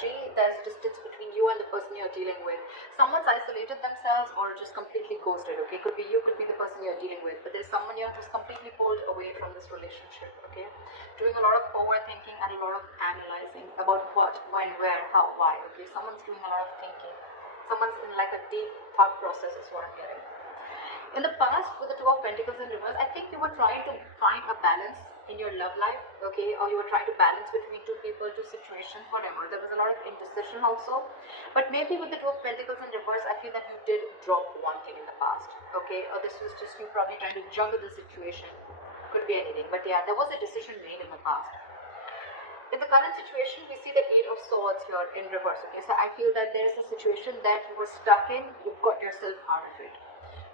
energy. There's distance between you and the person you're dealing with. Someone's isolated themselves or just completely ghosted, okay? Could be you, could be the person you're dealing with, but there's someone you're just completely pulled away from this relationship, okay? Doing a lot of overthinking and a lot of analyzing about what, when, where, how, why, okay? Someone's doing a lot of thinking. Someone's in like a deep thought process is what I'm getting. In the past, with the Two of Pentacles in reverse, I think you were trying to find a balance in your love life, okay, or you were trying to balance between two people, two situations, whatever. There was a lot of indecision also, but maybe with the Two of Pentacles in reverse, I feel that you did drop one thing in the past, okay, or this was just you probably trying to juggle the situation. Could be anything, but yeah, there was a decision made in the past. In the current situation, we see the Eight of Swords here in reverse, okay, so I feel that there is a situation that you were stuck in, you've got yourself out of it.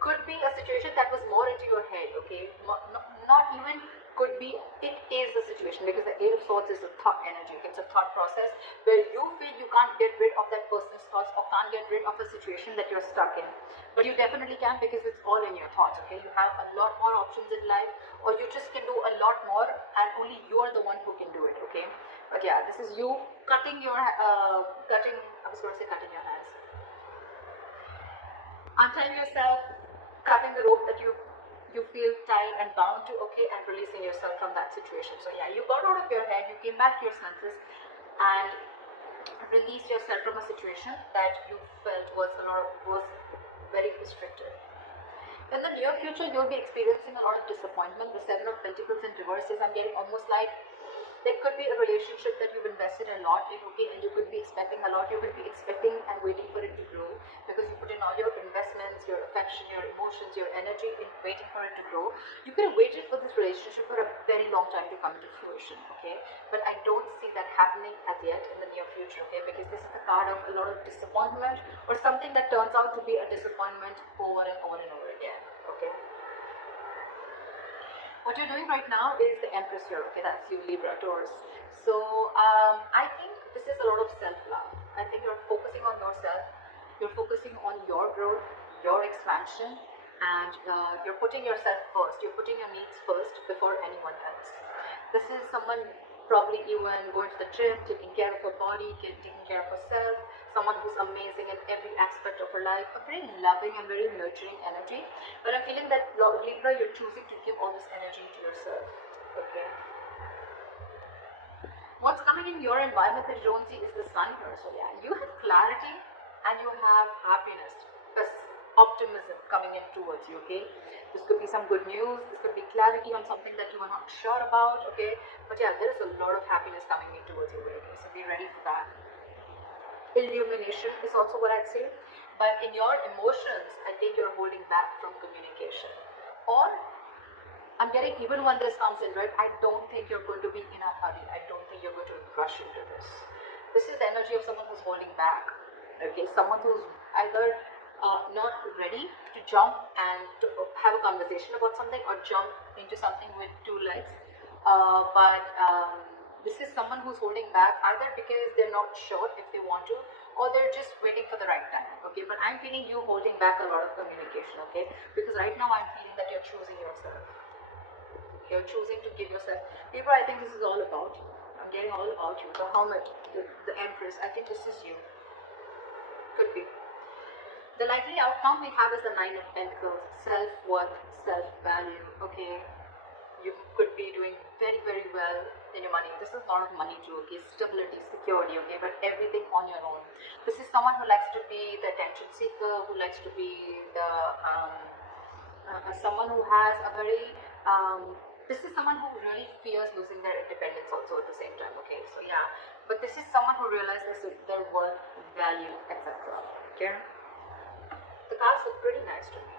Could be a situation that was more into your head, okay, not even could be, it is the situation, because the Eight of Swords is a thought energy, it's a thought process where you feel you can't get rid of that person's thoughts or can't get rid of a situation that you're stuck in, but you definitely can, because it's all in your thoughts, okay. You have a lot more options in life, or you just can do a lot more and only you are the one who can do it, okay. But yeah, this is you cutting your cutting your hands, untying yourself, cutting the rope that you feel tied and bound to, okay, and releasing yourself from that situation. So yeah, you got out of your head, you came back to your senses and released yourself from a situation that you felt was very restrictive. In the near future, you'll be experiencing a lot of disappointment. The Seven of Pentacles in reverse is, I'm getting almost like there could be a relationship that you've invested a lot in, okay, and you could be expecting a lot. You could be expecting and waiting for it to grow, because you put in all your investments, your affection, your emotions, your energy in waiting for it to grow. You could have waited for this relationship for a very long time to come into fruition, okay, but I don't see that happening as yet in the near future, okay, because this is the card of a lot of disappointment, or something that turns out to be a disappointment over and over and over again, okay. What you're doing right now is the Empress here, okay, that's you, Libra, Taurus. So I think this is a lot of self-love. I think you're focusing on yourself, you're focusing on your growth, your expansion, and you're putting yourself first, you're putting your needs first before anyone else. This is someone probably even going to the gym, taking care of her body, taking care of herself, someone who's amazing in every aspect of her life, a very loving and very nurturing energy. But I'm feeling that Libra, you're choosing to give all this energy to yourself, okay. What's coming in your environment that you don't see is the Sun here. So yeah, you have clarity and you have happiness, optimism coming in towards you, okay. This could be some good news, this could be clarity on something that you are not sure about, okay. But yeah, there is a lot of happiness coming in towards you, okay, so be ready for that. Illumination is also what I'd say. But in your emotions, I think you're holding back from communication, or I'm getting, even when this comes in, right, I don't think you're going to be in a hurry. I don't think you're going to rush into this. This is the energy of someone who's holding back, okay, someone who's either not ready to jump and to have a conversation about something, or jump into something with two legs, but this is someone who's holding back either because they're not sure if they want to, or they're just waiting for the right time, okay. But I'm feeling you holding back a lot of communication, okay, because right now I'm feeling that you're choosing yourself, you're choosing to give yourself. Libra, I think this is all about you. I'm getting all about you. The Hermit, the Empress, I think this is you. Could be. The likely outcome we have is the Nine of Pentacles, self-worth, self-value, okay. You could be doing very, very well in your money. This is not money too, okay, stability, security, okay, but everything on your own. This is someone who likes to be the attention seeker, who likes to be the, someone who has a very, this is someone who really fears losing their independence also at the same time, okay, so yeah, but this is someone who realizes their worth, value, etc., okay. The cards look pretty nice to me.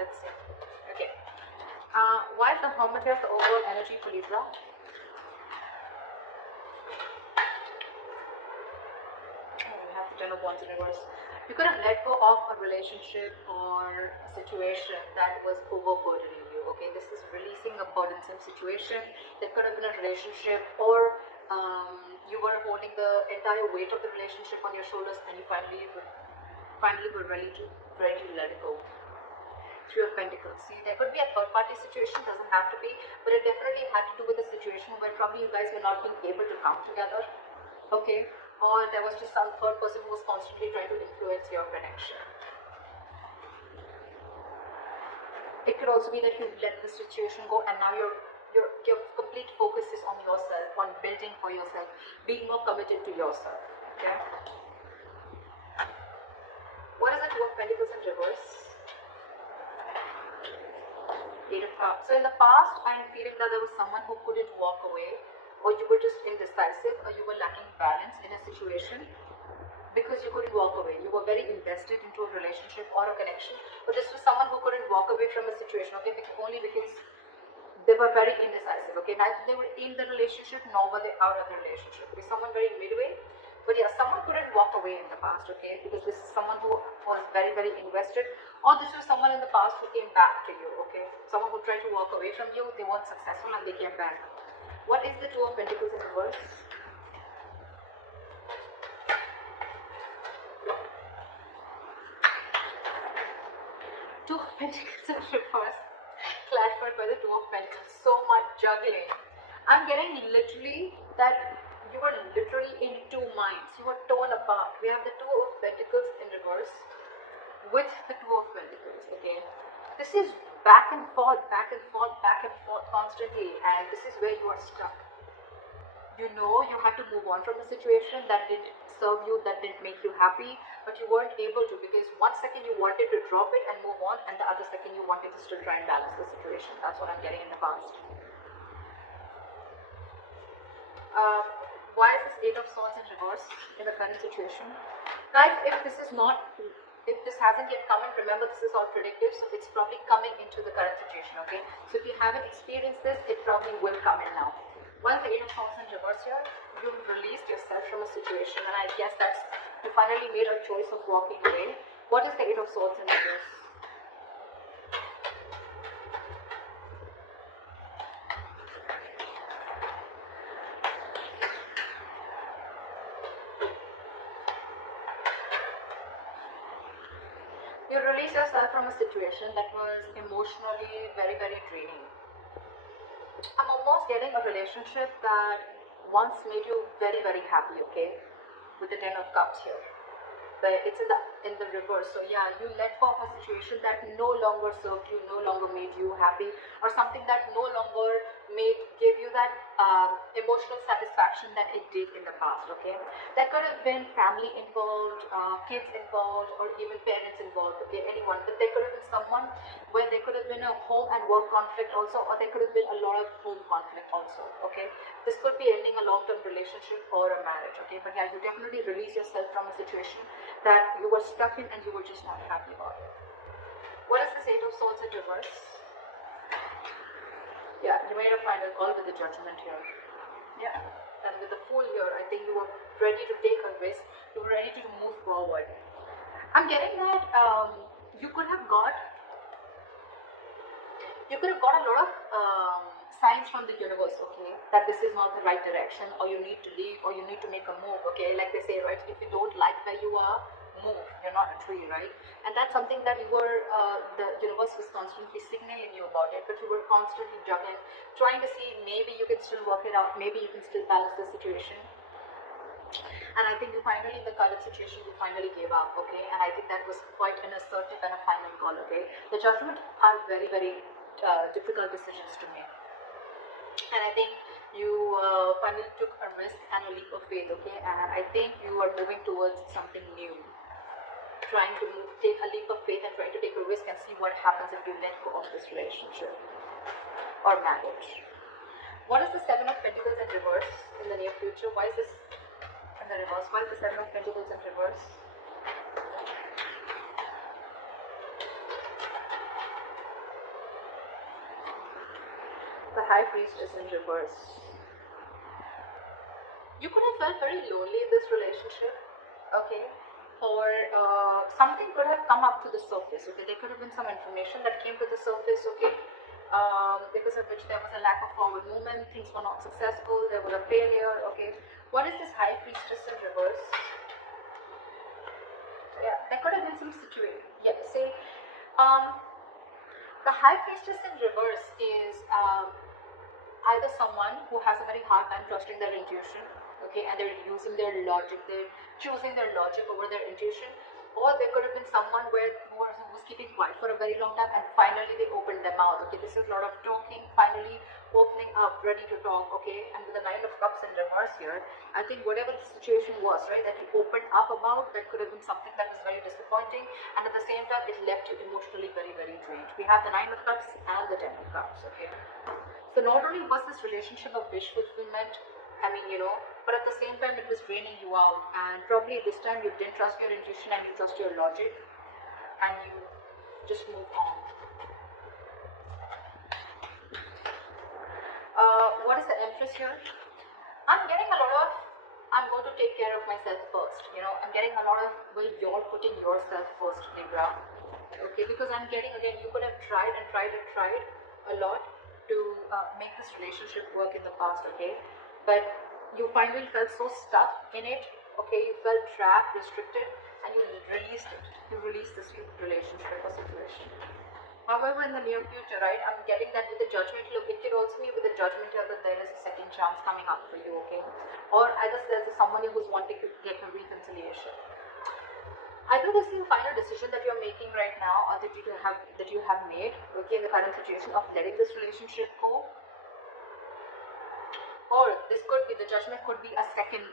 Let's see. Okay. Why is the Hermit here the overall energy for Libra? We have the Ten of Wands in reverse. You could have let go of a relationship or a situation that was overburdening you. Okay, this is releasing a burdensome situation. That could have been a relationship, or you were holding the entire weight of the relationship on your shoulders, and you finally were ready to let it go. Three of Pentacles. See, there could be a third party situation, doesn't have to be, but it definitely had to do with a situation where probably you guys were not being able to come together, okay, or there was just some third person who was constantly trying to influence your connection. It could also be that you let the situation go and now your complete focus is on yourself, on building for yourself, being more committed to yourself. Okay. What is the Two of Pentacles in reverse? Eight of Cups. So in the past, I'm feeling that there was someone who couldn't walk away, or you were just indecisive, or you were lacking balance in a situation because you couldn't walk away. You were very invested into a relationship or a connection, but this was someone who couldn't walk away from a situation, okay, only because they were very indecisive, okay, neither they were in the relationship nor were they out of the relationship. It was someone very midway, but yeah, someone couldn't walk away in the past, okay, because this is someone who was very, very invested, or this was someone in the past who came back to you, okay, someone who tried to walk away from you, they weren't successful and they came back. What is the Two of Pentacles in reverse? Two of Pentacles in reverse, clarified by the Two of Pentacles. So much juggling. I'm getting literally that you are literally in two minds. You are torn apart. We have the Two of Pentacles in reverse with the Two of Pentacles. Okay, this is back and forth, back and forth, back and forth constantly, and this is where you are stuck. You know you had to move on from a situation that didn't serve you, that didn't make you happy, but you weren't able to because one second you wanted to drop it and move on, and the other second you wanted to still try and balance the situation. That's what I'm getting in the past. Why is this Eight of Swords in reverse in the current situation? Guys, if this hasn't yet come in, remember this is all predictive, so it's probably coming into the current situation, okay? So if you haven't experienced this, it probably will come in now. Once the Eight of Swords in reverse here, you've released yourself from a situation, and I guess that's, you finally made a choice of walking away. What is the Eight of Swords in reverse? You release yourself from a situation that was emotionally very, very draining. I'm almost getting a relationship that once made you very, very happy, okay? With the Ten of Cups here. But it's in the reverse. So yeah, you let go of a situation that no longer served you, no longer made you happy, or something that no longer gave you that emotional satisfaction that it did in the past, okay? That could have been family involved, kids involved, or even parents involved, okay, anyone. But there could have been someone where there could have been a home and work conflict also, or there could have been a lot of home conflict also, okay? This could be ending a long-term relationship or a marriage, okay? But yeah, you definitely release yourself from a situation that you were stuck in and you were just not happy about it. What is this Eight of Swords in reverse? Yeah, you made a final call with the Judgment here. Yeah, and with the Fool here, I think you were ready to take a risk. You were ready to move forward. I'm getting that you could have got a lot of signs from the universe, okay, that this is not the right direction, or you need to leave, or you need to make a move, okay, like they say, right, if you don't like where you are, move, you're not a tree, right? And that's something that you were, the universe was constantly signaling you about it, but you were constantly juggling, trying to see maybe you can still work it out, maybe you can still balance the situation. And I think you finally, in the current situation, you finally gave up, okay, and I think that was quite an assertive and a final call, okay. The Judgment are very, very difficult decisions to make. And I think you finally took a risk and a leap of faith, okay, and I think you are moving towards something new, trying to take a leap of faith and trying to take a risk and see what happens if you let go of this relationship or marriage. What is the Seven of Pentacles in reverse in the near future? Why is this in the reverse? Why is the Seven of Pentacles in reverse? The High Priestess in reverse. You could have felt very lonely in this relationship, okay, or something could have come up to the surface, okay, there could have been some information that came to the surface, okay, because of which there was a lack of forward movement, things were not successful, there was a failure, okay. What is this High Priestess in reverse? Yeah, there could have been some situation, yeah, see, the High Priestess in reverse is either someone who has a very hard time trusting their intuition, okay, and they're using their logic, they're choosing their logic over their intuition. Or there could have been someone who was keeping quiet for a very long time, and finally they opened their mouth. Okay, this is a lot of talking, finally opening up, ready to talk. Okay, and with the Nine of Cups in reverse here, I think whatever the situation was, right, that you opened up about, that could have been something that was very disappointing, and at the same time it left you emotionally very, very drained. We have the Nine of Cups and the Ten of Cups. Okay, so not only was this relationship a wish fulfillment, I mean, but at the same time it was draining you out, and probably this time you didn't trust your intuition and you trust your logic, and you just moved on. What is the Empress here? I'm getting a lot of, I'm going to take care of myself first. I'm getting a lot of, well, you're putting yourself first, Libra. Okay, because I'm getting, again, you could have tried and tried and tried a lot to make this relationship work in the past, okay? But you finally felt so stuck in it, okay? You felt trapped, restricted, and you released it. You released this relationship or situation. However, in the near future, right, I'm getting that with the Judgment. Look, it could also be with the Judgment here that there is a second chance coming up for you, okay? Or I guess there's someone who's wanting to get a reconciliation. Either this is a final decision that you're making right now, or that you have made, okay, in the current situation of letting this relationship go. Or this could be, the Judgment could be a second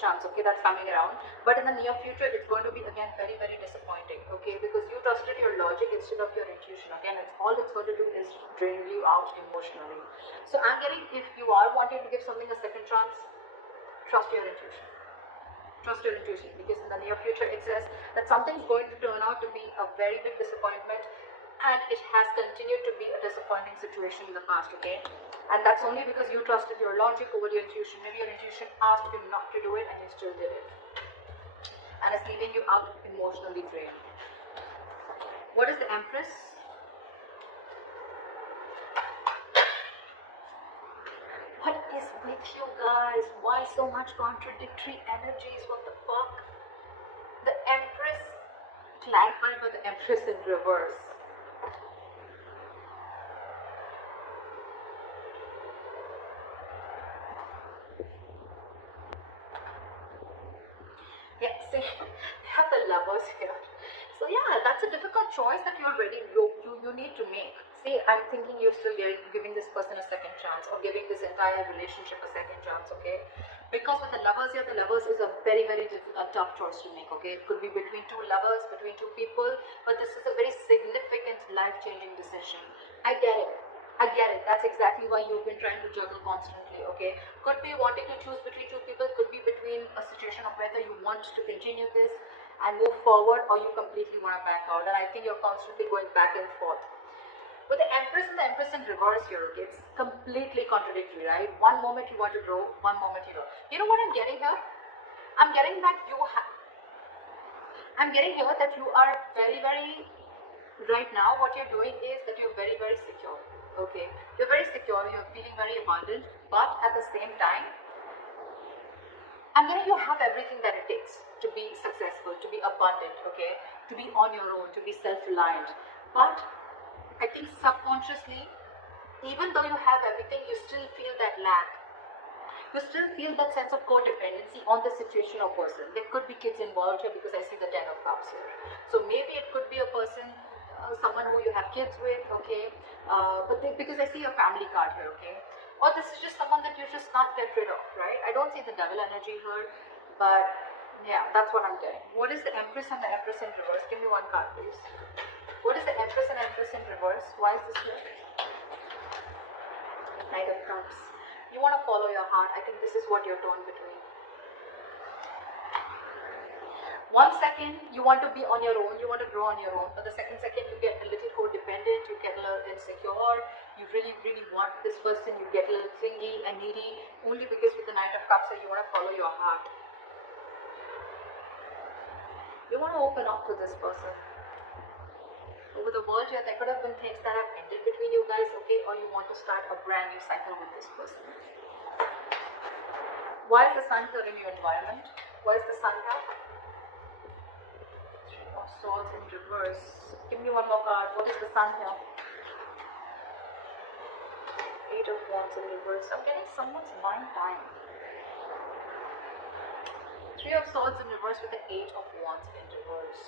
chance, okay, that's coming around. But in the near future, it's going to be, again, very, very disappointing, okay, because you trusted your logic instead of your intuition. Again, all it's going to do is drain you out emotionally. So I'm getting, if you are wanting to give something a second chance, trust your intuition. Trust your intuition, because in the near future, it says that something's going to turn out to be a very big disappointment, and it has continued to be a disappointing situation in the past, okay? And that's only because you trusted your logic over your intuition. Maybe your intuition asked you not to do it and you still did it. And it's leaving you out emotionally drained. What is the Empress? What is with you guys? Why so much contradictory energies? What the fuck? The Empress, clarified by the Empress in reverse. Yeah, see, we have the Lovers here. So yeah, that's a difficult choice that you're ready, you need to make. See, I'm thinking you're still giving this person a second chance, or giving this entire relationship a second chance, okay? Because with the Lovers here, the Lovers is a very, very tough choice to make, okay? It could be between two lovers, between two people, but this is a very significant, life-changing decision. I get it. That's exactly why you've been trying to juggle constantly, okay? Could be wanting to choose between two people, could be between a situation of whether you want to continue this and move forward, or you completely want to back out. And I think you're constantly going back and forth. With the Empress and the Empress in reverse here, okay, it's completely contradictory, right? One moment you want to grow, one moment you don't. You know what I'm getting here? I'm getting that you are very, very, right now what you're doing is that you're very, very secure, okay? You're very secure, you're feeling very abundant, but at the same time, and then you have everything that it takes to be successful, to be abundant, okay? To be on your own, to be self-reliant. But I think subconsciously, even though you have everything, you still feel that lack. You still feel that sense of codependency on the situation or person. There could be kids involved here because I see the Ten of Cups here. So maybe it could be a person, someone who you have kids with, okay? Because I see a family card here, okay? Or this is just someone that you just can't get rid of, right? I don't see the devil energy here, but yeah, that's what I'm getting. What is the Empress and the Empress in reverse? Give me one card, please. What is the Empress and Empress in reverse? Why is this here? Knight of Cups. You want to follow your heart. I think this is what you're torn between. 1 second, you want to be on your own, you want to grow on your own, but the second you get a little codependent, you get a little insecure, you really, really want this person, you get a little clingy and needy, only because with the Knight of Cups, you want to follow your heart. You want to open up to this person. Over the world here, there could have been things that have ended between you guys, okay, or you want to start a brand new cycle with this person. Why is the Sun here in your environment? Why is the Sun here? Of Swords in reverse. Give me one more card. What is the Sun here? Eight of Wands in reverse. I'm getting someone's mind time. Three of Swords in reverse with the Eight of Wands in reverse.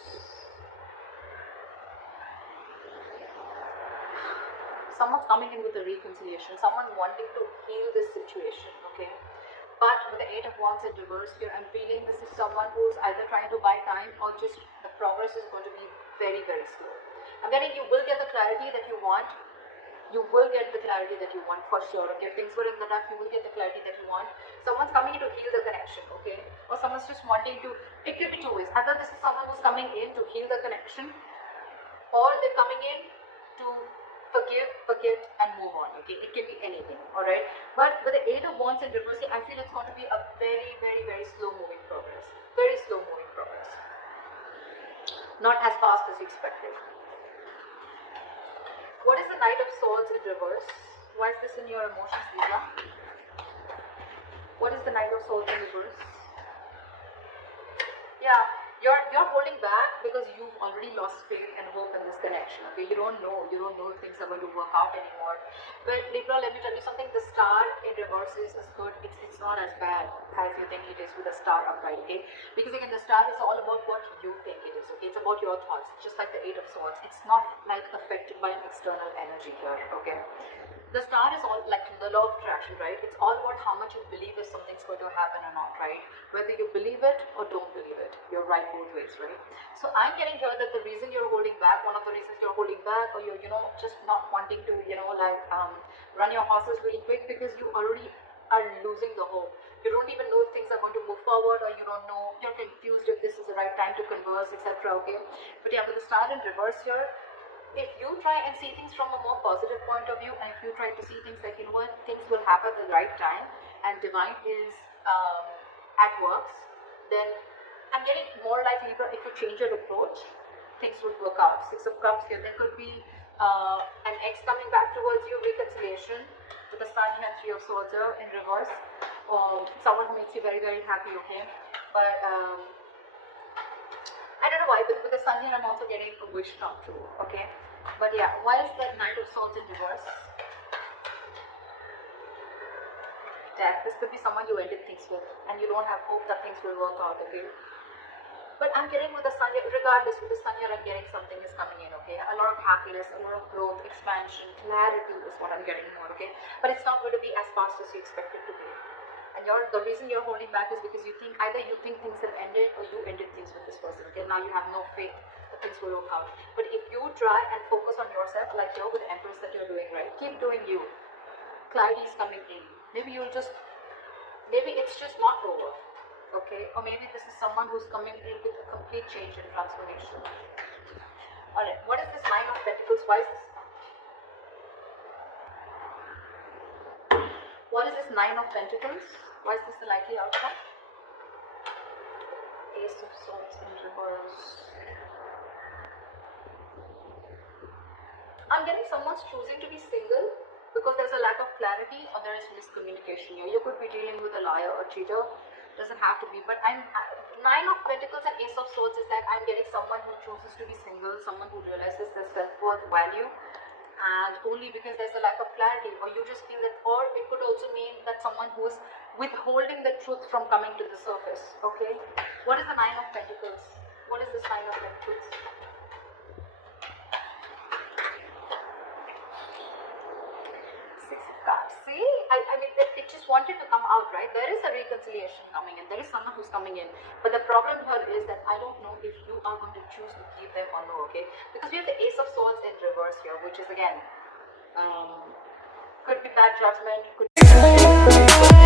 Someone's coming in with a reconciliation, someone wanting to heal this situation, okay? But with the Eight of Wands in reverse here, I'm feeling this is someone who's either trying to buy time or just the progress is going to be very, very slow. I'm getting you will get the clarity that you want. You will get the clarity that you want for sure. Okay, if things were in the dark, you will get the clarity that you want. Someone's coming in to heal the connection, okay? Or someone's just wanting to, it could be two ways. Either this is someone who's coming in to heal the connection, or they're coming in to forgive, forget, and move on, okay? It can be anything, alright? But with the Eight of Wands in reverse, I feel it's going to be a very, very, very slow moving progress. Very slow moving progress. Not as fast as you expected. What is the Knight of Swords in reverse? Why is this in your emotions, Libra? What is the Knight of Swords in reverse? Yeah, you're holding back because you've already lost faith and hope in this connection. Okay, you don't know if things are going to work out anymore. But Libra, let me tell you something. The star in reverse is good. It's not as bad as you think it is with the star upright. Okay, because again, the star is all about what you think it is. Okay, it's about your thoughts. Just like the Eight of Swords, it's not like affected by an external energy here. Okay. The star is all like the law of attraction, right? It's all about how much you believe if something's going to happen or not, right? Whether you believe it or don't believe it, you're right both ways, right? So I'm getting here that the reason you're holding back, one of the reasons you're holding back, or you're, just not wanting to, run your horses really quick because you already are losing the hope. You don't even know if things are going to move forward, or you don't know, you're confused if this is the right time to converse, etc. Okay, but yeah, with the star in reverse here, if you try and see things from a more positive point of view, and if you try to see things like, things will happen at the right time and divine is at works, then I'm getting more like Libra, if you change your approach, things would work out. Six of Cups here, there could be an ex coming back towards you, reconciliation with the Sun and Three of Swords here in reverse, someone who makes you very, very happy, okay? But I don't know why, but with the Sun here, I'm also getting a wish come true, okay? But yeah, why is the Knight of Swords in reverse? Death. This could be someone you ended things with, and you don't have hope that things will work out, okay? But I'm getting with the Sun here, regardless, with the Sun here, I'm getting something is coming in, okay? A lot of happiness, a lot of growth, expansion, clarity is what I'm getting more, okay? But it's not going to be as fast as you expect it to be. And the reason you're holding back is because you think either you think things have ended or you ended things with this person. Okay, now you have no faith that things will work out. But if you try and focus on yourself, like you're with Empress that you're doing, right? Keep doing you. Clarity is coming in. Maybe it's just not over. Okay, or maybe this is someone who's coming in with a complete change and transformation. Alright, what is this Nine of Pentacles? Why is this? What is this Nine of Pentacles? Why is this the likely outcome? Ace of Swords in reverse. I'm getting someone's choosing to be single because there's a lack of clarity or there is miscommunication here. You could be dealing with a liar or cheater. Doesn't have to be, but Nine of Pentacles and Ace of Swords is like I'm getting someone who chooses to be single, someone who realizes their self-worth, value, and only because there's a lack of clarity, or you just feel that, or it could also mean that someone who is withholding the truth from coming to the surface. Okay, what is the Nine of Pentacles? What is this Nine of Pentacles? Six of Cups. See, I mean, it just wanted to come out, right? There is a reconciliation coming in. There is someone who's coming in, but the problem here is that I don't know if you are going to choose to keep them or no. Okay, because we have the Ace of Swords in reverse here, which is again could be bad judgment, could be